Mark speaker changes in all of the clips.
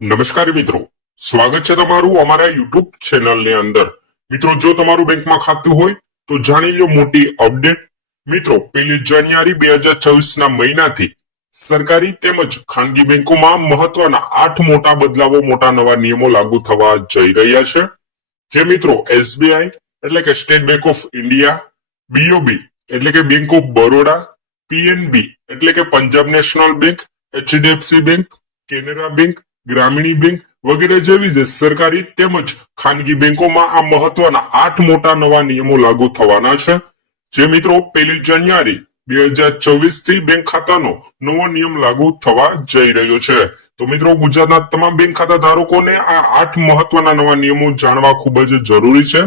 Speaker 1: નમસ્કાર મિત્રો. સ્વાગત છે તમારું અમારા યુટ્યુબ ચેનલની અંદર. મિત્રો, જો તમારું બેંકમાં ખાતું હોય, તો જાણી લો મોટી અપડેટ મિત્રો, પહેલી જાન્યુઆરી બે હજાર ચોવીસ ના મહિનાથી સરકારી તેમજ ખાનગી બેંકોમાં મહત્વના આઠ મોટા બદલાવો, મોટા નવા નિયમો લાગુ થવા જઈ રહ્યા છે. જે મિત્રો એસબીઆઈ એટલે કે state bank of India BOB એટલે કે બેંક ઓફ બરોડા પીએનબી એટલે કે Punjab national bank HDFC bank Canara bank Gramin bank વગેરે જેવી જે સરકારી તેમજ ખાનગી બેંકોમાં આ મહત્વના આઠ મોટા નવા નિયમો લાગુ થવાના છે. જે મિત્રો પહેલી જાન્યુઆરી બે હજાર ચોવીસથી બેંક ખાતાનો નવો નિયમ લાગુ થવા જઈ રહ્યો છે. તો મિત્રો ગુજરાતના તમામ બેંક ખાતા ધારકોને આ આઠ મહત્વના નવા નિયમો જાણવા ખૂબ જ જરૂરી છે.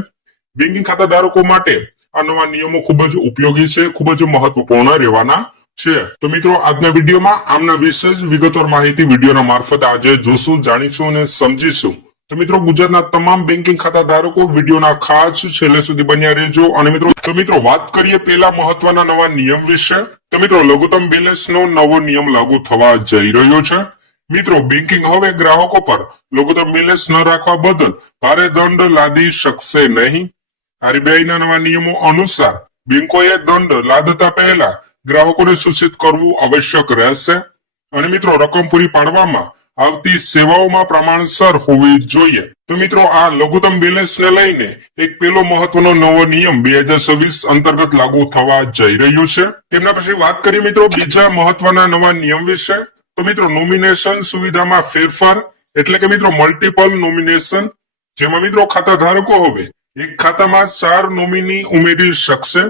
Speaker 1: બેંકિંગ ખાતા ધારકો માટે આ નવા નિયમો ખૂબ જ ઉપયોગી છે, ખૂબ જ મહત્વપૂર્ણ રહેવાના છે. તો મિત્રો, આજના વિડીયોમાં આમના વિશે જ વિગતવાર માહિતી વિડીયોના મારફત આજે જોશું, જાણીશું અને સમજીશું. તો મિત્રો, ગુજરાતના તમામ બેંકિંગ ખાતા ધારકો વિડીયોના ખાસ છેલ્લે સુધી બન્યા રહેજો. અને મિત્રો, તો મિત્રો, વાત કરીએ પેલા મહત્વના નવા નિયમ વિશે. તો મિત્રો, લઘુત્તમ બેલેન્સનો નવો નિયમ લાગુ થવા જઈ રહ્યો છે. મિત્રો બેંકિંગ હવે ગ્રાહકો પર લઘુત્તમ બેલેન્સ ન રાખવા બદલ ભારે દંડ લાદી શકશે નહીં. આરબીઆઈના નવા નિયમો અનુસાર બેંકોએ દંડ લાદતા પહેલા ગ્રાહકોને સૂચિત કરવું આવશ્યક રહેશે. અને મિત્રો, રકમ પૂરી પાડવામાં આવતી સેવાઓમાં પ્રમાણસર હોવી જોઈએ. તો મિત્રો, આ લઘુત્તમ બેલેન્સને લઈને એક પેલો મહત્વનો નવો નિયમ બે હજાર છવ્વીસ અંતર્ગત લાગુ થવા જઈ રહ્યું છે. તેમના પછી વાત કરીએ મિત્રો બીજા મહત્વના નવા નિયમ વિશે. તો મિત્રો નોમિનેશન સુવિધામાં ફેરફાર એટલે કે મિત્રો મલ્ટિપલ નોમિનેશન જેમાં મિત્રો ખાતા ધારકો હવે એક ખાતામાં ચાર નોમિની ઉમેરી શકશે.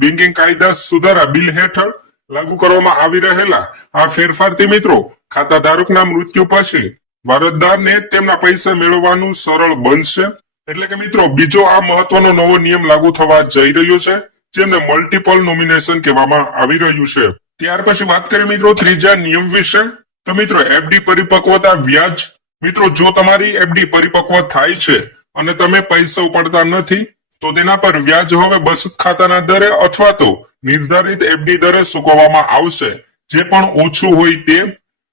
Speaker 1: બેન્કિંગ કાયદા સુધારા બિલ હેઠળ લાગુ કરવામાં આવી રહેલા આ ફેરફારથી મિત્રો ખાતા ધારકના મૃત્યુ પછી વારસદારને તેમના પૈસા મેળવવાનું સરળ બનશે. એટલે કે મિત્રો, બીજો આ મહત્વનો નવો નિયમ લાગુ થવા જઈ રહ્યો છે જેમને મલ્ટિપલ નોમિનેશન કહેવામાં આવી રહ્યું છે. ત્યાર પછી વાત કરીએ મિત્રો ત્રીજા નિયમ વિશે. તો મિત્રો, એફડી પરિપક્વતા વ્યાજ. મિત્રો, જો તમારી એફડી પરિપક્વ થાય છે અને તમે પૈસા ઉપાડતા નથી તો તેના પર વ્યાજ હવે બચત ખાતાના દરે અથવા તો નિર્ધારિત એફડી દરે ચૂકવવામાં આવશે. જે પણ ઓછું હોય તે.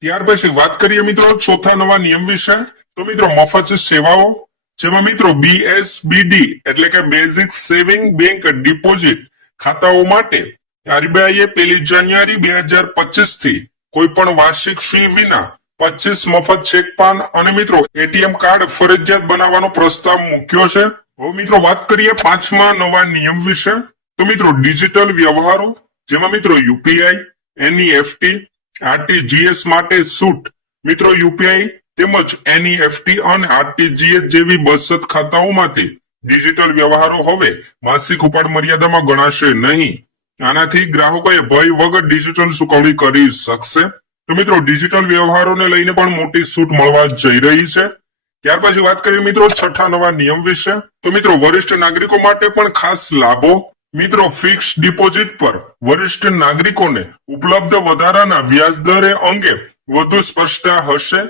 Speaker 1: ત્યાર પછી વાત કરીએ મિત્રો ચોથા નવા નિયમ વિશે. તો મિત્રો મફત સેવાઓ. જેમાં મિત્રો બીએસબીડી એટલે કે બેઝિક સેવિંગ બેંક ડિપોઝિટ ખાતાઓ માટે આરબીઆઈએ પહેલી જાન્યુઆરી બે હજાર પચીસથી કોઈ પણ વાર્ષિક ફી વિના પચીસ મફત ચેક પાન અને મિત્રો એટીએમ કાર્ડ ફરજિયાત બનાવવાનો પ્રસ્તાવ મૂક્યો છે. હવે મિત્રો વાત કરીએ પાંચમા નવા નિયમ વિશે. તો મિત્રો ડિજિટલ વ્યવહારો, જેમાં મિત્રો યુપીઆઈ એનઈએફટી આરટીજીએસ માટે સૂટ. મિત્રો યુપીઆઈ તેમજ એનઈએફટી અને આરટીજીએસ જેવી બચત ખાતાઓમાંથી ડિજિટલ વ્યવહારો હવે માસિક ઉપાડ મર્યાદામાં ગણાશે નહીં. આનાથી ગ્રાહકોએ ભય વગર ડિજિટલ ચુકવણી કરી શકશે. તો મિત્રો ડિજિટલ વ્યવહારોને લઈને પણ મોટી છૂટ મળવા જઈ રહી છે. ત્યાર પછી વાત કરીએ મિત્રો છઠ્ઠા નવા નિયમ વિશે, તો મિત્રો વરિષ્ઠ નાગરિકો માટે પણ ખાસ લાભો. મિત્રો ફિક્સ ડિપોઝિટ પર વરિષ્ઠ નાગરિકોને ઉપલબ્ધ વધારાના વ્યાજ અંગે વધુ સ્પષ્ટતા હશે.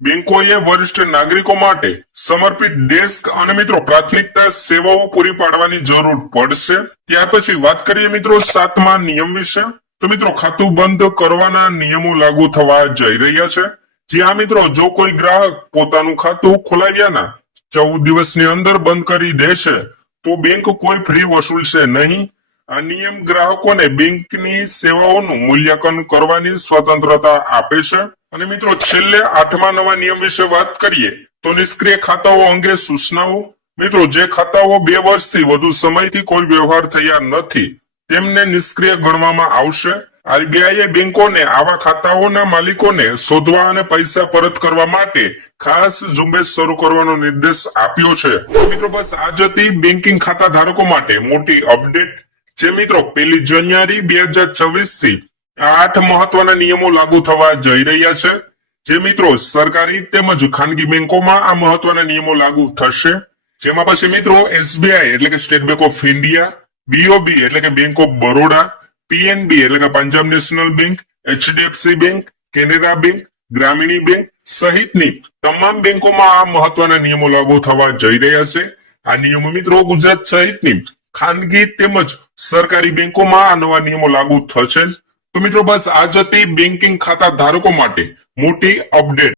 Speaker 1: બેંકોએ વરિષ્ઠ નાગરિકો માટે સમર્પિત ડેસ્ક અને મિત્રો પ્રાથમિકતા સેવાઓ પૂરી પાડવાની જરૂર પડશે. ત્યાર પછી વાત કરીએ મિત્રો સાતમા નિયમ વિશે, તો મિત્રો ખાતું બંધ કરવાના નિયમો લાગુ થવા જઈ રહ્યા છે. જ્યાં મિત્રો, જો કોઈ ગ્રાહક પોતાનું ખાતું ખોલાવ્યાના ચૌદ દિવસની અંદર બંધ કરી દેશે, તો બેંક કોઈ ફી વસૂલશે નહીં. આ નિયમ ગ્રાહકોને બેંકની સેવાઓનું મૂલ્યાંકન કરવાની સ્વતંત્રતા આપે છે. અને મિત્રો, છેલ્લે આઠમા નવા નિયમ વિશે વાત કરીએ, તો નિષ્ક્રિય ખાતાઓ અંગે સૂચનાઓ. મિત્રો, જે ખાતાઓ બે વર્ષથી વધુ સમયથી કોઈ વ્યવહાર થયા નથી, તેમને નિષ્ક્રિય ગણવામાં આવશે. આરબીઆઈએ બેંકોને, આવા ખાતાઓના માલિકોને શોધવા અને પૈસા પરત કરવા માટે ખાસ ઝુંબેશ શરૂ કરવાનો નિર્દેશ આપ્યો છે. મિત્રો, બસ આજ હતી બેન્કિંગ ખાતા ધારકો માટે મોટી અપડેટ. જે મિત્રો, પહેલી જાન્યુઆરી બે હજાર છવ્વીસથી આઠ મહત્વના નિયમો લાગુ થવા જઈ રહ્યા છે. જે મિત્રો, સરકારી તેમજ ખાનગી બેંકોમાં આ મહત્વના નિયમો લાગુ થશે. જેમાં પછી મિત્રો, એસબીઆઈ એટલે કે state bank of India, BOB એટલે કે બેંક ઓફ બરોડા પીએનબી એટલે કે Punjab national bank HDFC bank Canara bank Gramin bank સહિતની તમામ બેંકોમાં આ મહત્વના નિયમો લાગુ થવા જઈ રહ્યા છે. આ નિયમો મિત્રો ગુજરાત સહિતની ખાનગી તેમજ સરકારી બેંકોમાં આ નવા નિયમો લાગુ થશે જ. તો મિત્રો બસ આજ હતી બેન્કિંગ ખાતા ધારકો માટે મોટી અપડેટ